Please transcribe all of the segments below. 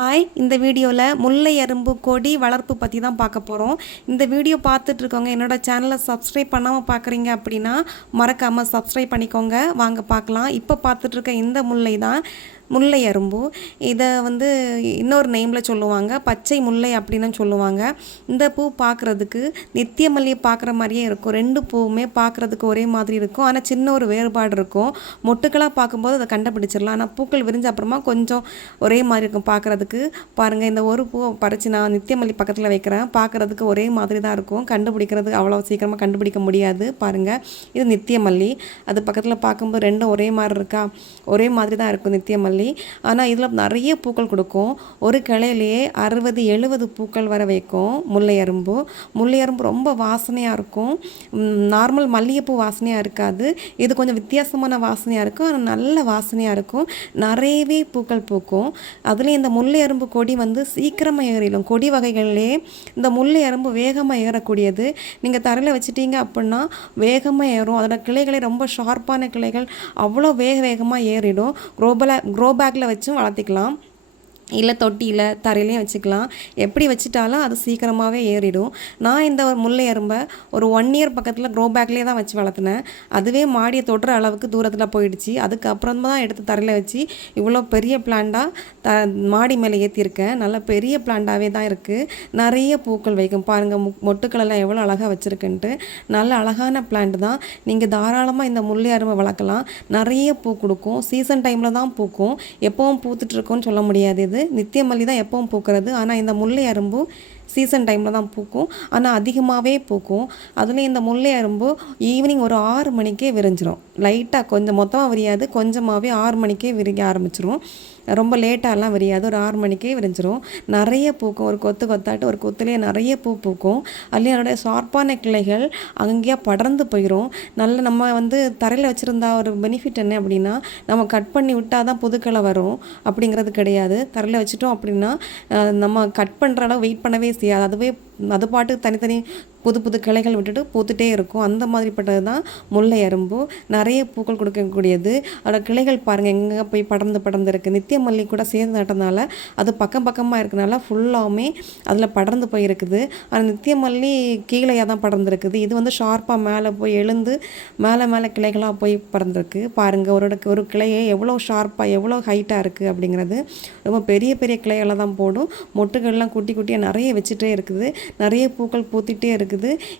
Hi, இந்த வீடியோவில் முல்லை அரும்பு கொடி வளர்ப்பு பற்றி தான் பார்க்க போகிறோம். இந்த வீடியோ பார்த்துட்டு இருக்கவங்க என்னோட சேனலை சப்ஸ்கிரைப் பண்ணாமல் பார்க்குறீங்க அப்படின்னா மறக்காமல் சப்ஸ்கிரைப் பண்ணிக்கோங்க. வாங்க பார்க்கலாம். இப்போ பார்த்துட்ருக்க இந்த முல்லை தான் முல்லை அரும்பு. இதை இன்னொரு நேமில் சொல்லுவாங்க, பச்சை முல்லை அப்படின்னு சொல்லுவாங்க. இந்த பூ பார்க்குறதுக்கு நித்திய மல்லியை பார்க்குற மாதிரியே இருக்கும். ரெண்டு பூவுமே பார்க்குறதுக்கு ஒரே மாதிரி இருக்கும், ஆனால் சின்ன ஒரு வேறுபாடு இருக்கும். மொட்டுக்களாக பார்க்கும்போது அதை கண்டுபிடிச்சிடலாம், ஆனால் பூக்கள் விரிஞ்ச அப்புறமா கொஞ்சம் ஒரே மாதிரி இருக்கும் பார்க்குறதுக்கு. பாருங்கள், இந்த ஒரு பூவை பறித்து நான் நித்திய மல்லி பக்கத்தில் வைக்கிறேன். பார்க்குறதுக்கு ஒரே மாதிரி தான் இருக்கும், கண்டுபிடிக்கிறது அவ்வளோ சீக்கிரமாக கண்டுபிடிக்க முடியாது. பாருங்கள், இது நித்திய மல்லி. அது பக்கத்தில் பார்க்கும்போது ரெண்டும் ஒரே மாதிரி இருக்கா, ஒரே மாதிரி தான் இருக்கும் நித்திய மல்லி. ஆனால் இதில் நிறைய பூக்கள் கொடுக்கும். ஒரு கிளையிலேயே 60-70 பூக்கள் வர வைக்கும் முல்லை அரும்பு. முல்லை அரும்பு ரொம்ப வாசனையாக இருக்கும். நார்மல் மல்லிகைப்பூ வாசனையாக இருக்காது, இது கொஞ்சம் வித்தியாசமான வாசனையாக இருக்கும், ஆனால் நல்ல வாசனையாக இருக்கும். நிறையவே பூக்கள் பூக்கும். அதுலேயும் இந்த முல்லை அரும்பு கொடி சீக்கிரமாக ஏறிடும். கொடி வகைகள்லேயே இந்த முல்லை அரும்பு வேகமாக ஏறக்கூடியது. நீங்கள் தரையில் வச்சுட்டீங்க அப்படின்னா வேகமாக ஏறும். அதோட கிளைகளே ரொம்ப ஷார்ப்பான கிளைகள், அவ்வளோ வேகமாக ஏறிடும். க்ரோ பேக்கில் வச்சும் வளர்த்திக்கலாம், இல்லை தொட்டியில் தரையிலையும் வச்சுக்கலாம். எப்படி வச்சுட்டாலும் அது சீக்கிரமாகவே ஏறிடும். நான் இந்த முல்லை அரும்பை ஒரு 1 இயர் பக்கத்தில் க்ரோ பேக்லேயே தான் வச்சு வளர்த்துனேன். அதுவே மாடியை தொடுற அளவுக்கு தூரத்தில் போயிடுச்சு. அதுக்கப்புறம் தான் எடுத்து தரையில் வச்சு இவ்வளோ பெரிய பிளான்ட்டாக மாடி மேலே ஏற்றிருக்கேன். நல்ல பெரிய பிளான்ட்டாகவே தான் இருக்குது. நிறைய பூக்கள் வைக்கும். பாருங்கள், மொட்டுக்களெல்லாம் எவ்வளோ அழகாக வச்சுருக்குன்ட்டு. நல்ல அழகான பிளான்ட் தான். நீங்கள் தாராளமாக இந்த முல்லை அரும்பை வளர்க்கலாம். நிறைய பூ கொடுக்கும். சீசன் டைமில் தான் பூக்கும், எப்போவும் பூத்துட்ருக்கோன்னு சொல்ல முடியாது. இது நித்திய மல்லி தான் எப்பவும் பூக்கிறது, ஆனால் இந்த முல்லை அரும்பு சீசன் டைமில் தான் பூக்கும், ஆனால் அதிகமாகவே பூக்கும். அதுலேயும் இந்த முல்லை அரும்பு ஈவினிங் ஒரு 6 மணிக்கே விரிஞ்சிரும். லைட்டாக கொஞ்சம் மொத்தமாக விரியாது, கொஞ்சமாகவே 6 மணிக்கே விரிக்க ஆரம்பிச்சிரும். ரொம்ப லேட்டாகலாம் விரியாது, ஒரு 6 மணிக்கே விரிஞ்சிரும். நிறைய பூக்கும். ஒரு கொத்து கொத்தாட்டு ஒரு கொத்துலேயே நிறைய பூ பூக்கும். அதுலேயும் அதோடைய ஷார்ப்பான கிளைகள் அங்கேயே படர்ந்து போயிடும். நல்ல நம்ம தரையில் வச்சுருந்தா ஒரு பெனிஃபிட் என்ன அப்படின்னா, நம்ம கட் பண்ணி விட்டால் தான் புதுக்களை வரும் அப்படிங்கிறது கிடையாது. தரையில் வச்சுட்டோம் அப்படின்னா நம்ம கட் பண்ணுற அளவு வெயிட் பண்ணவே செய்யாது. அதுவே அது பாட்டுக்கு தனித்தனி புது புது கிளைகள் விட்டுட்டு பூத்துட்டே இருக்கும். அந்த மாதிரிப்பட்டது தான் முல்லை அரும்பு. நிறைய பூக்கள் கொடுக்கக்கூடியது. அதோட கிளைகள் பாருங்கள் எங்கே போய் படர்ந்து இருக்குது. நித்திய மல்லி கூட சேர்ந்து நட்டதுனால அது பக்கமாக இருக்கனால ஃபுல்லாகவுமே அதில் படர்ந்து போயிருக்குது. ஆனால் நித்திய மல்லி கீழையாக தான் படர்ந்துருக்குது. இது ஷார்ப்பாக மேலே போய் எழுந்து மேலே கிளைகளாக போய் படர்ந்துருக்கு. பாருங்கள், ஒரு கிளையே எவ்வளோ ஷார்ப்பாக எவ்வளோ ஹைட்டாக இருக்குது அப்படிங்கிறது. ரொம்ப பெரிய பெரிய கிளைகளை தான் போடும். மொட்டுகள்லாம் குட்டி குட்டியாக நிறைய வச்சுட்டே இருக்குது. நிறைய பூக்கள் பூத்திட்டே இருக்குது.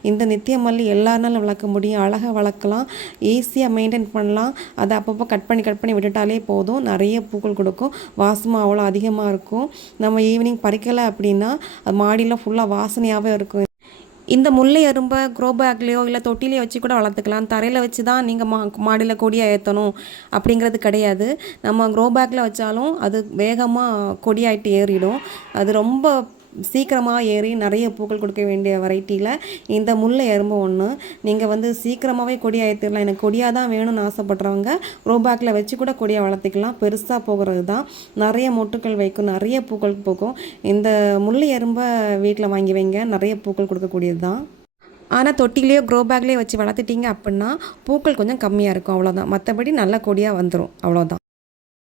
இந்த நித்திய மல்லி எல்லாருனாலும் வளர்க்க முடியும். அழகாக வளர்க்கலாம், ஈஸியாக மெயின்டைன் பண்ணலாம். அதை அப்பப்போ கட் பண்ணி விட்டுட்டாலே போதும். நிறைய பூக்கள் கொடுக்கும். வாசமாக அவ்வளோ அதிகமாக இருக்கும். நம்ம ஈவினிங் பறிக்கலை அப்படின்னா அது மாடியில் ஃபுல்லாக வாசனையாகவே இருக்கும். இந்த முல்லை அரும்பை க்ரோ பேக்லேயோ இல்லை தொட்டிலையோ வச்சு கூட வளர்த்துக்கலாம். தரையில் வச்சு தான் நீங்கள் மாடியில் கொடியாக ஏற்றணும் அப்படிங்கிறது கிடையாது. நம்ம க்ரோ பேக்கில் வச்சாலும் அது வேகமாக கொடியாயிட்டு ஏறிடும். அது ரொம்ப சீக்கிரமாக ஏறி நிறைய பூக்கள் கொடுக்க வேண்டிய வெரைட்டியில் இந்த முல்லை அரும்பு ஒன்று. நீங்கள் சீக்கிரமாகவே கொடியாக ஏற்றிடலாம். எனக்கு கொடியாக தான் வேணும்னு ஆசைப்படுறவங்க க்ரோ பேக்கில் வச்சு கூட கொடியாக வளர்த்திக்கலாம். பெருசாக போகிறது தான். நிறைய மொட்டுக்கள் வைக்கும், நிறைய பூக்கள் பூக்கும். இந்த முல்லை அரும்பை வீட்டில் வாங்கி வைங்க, நிறைய பூக்கள் கொடுக்கக்கூடியது தான். ஆனால் தொட்டிலேயோ க்ரோ பேக்லேயோ வச்சு வளர்த்துட்டிங்க அப்படின்னா பூக்கள் கொஞ்சம் கம்மியாக இருக்கும், அவ்வளோதான். மற்றபடி நல்ல கொடியாக வந்துடும், அவ்வளோதான்.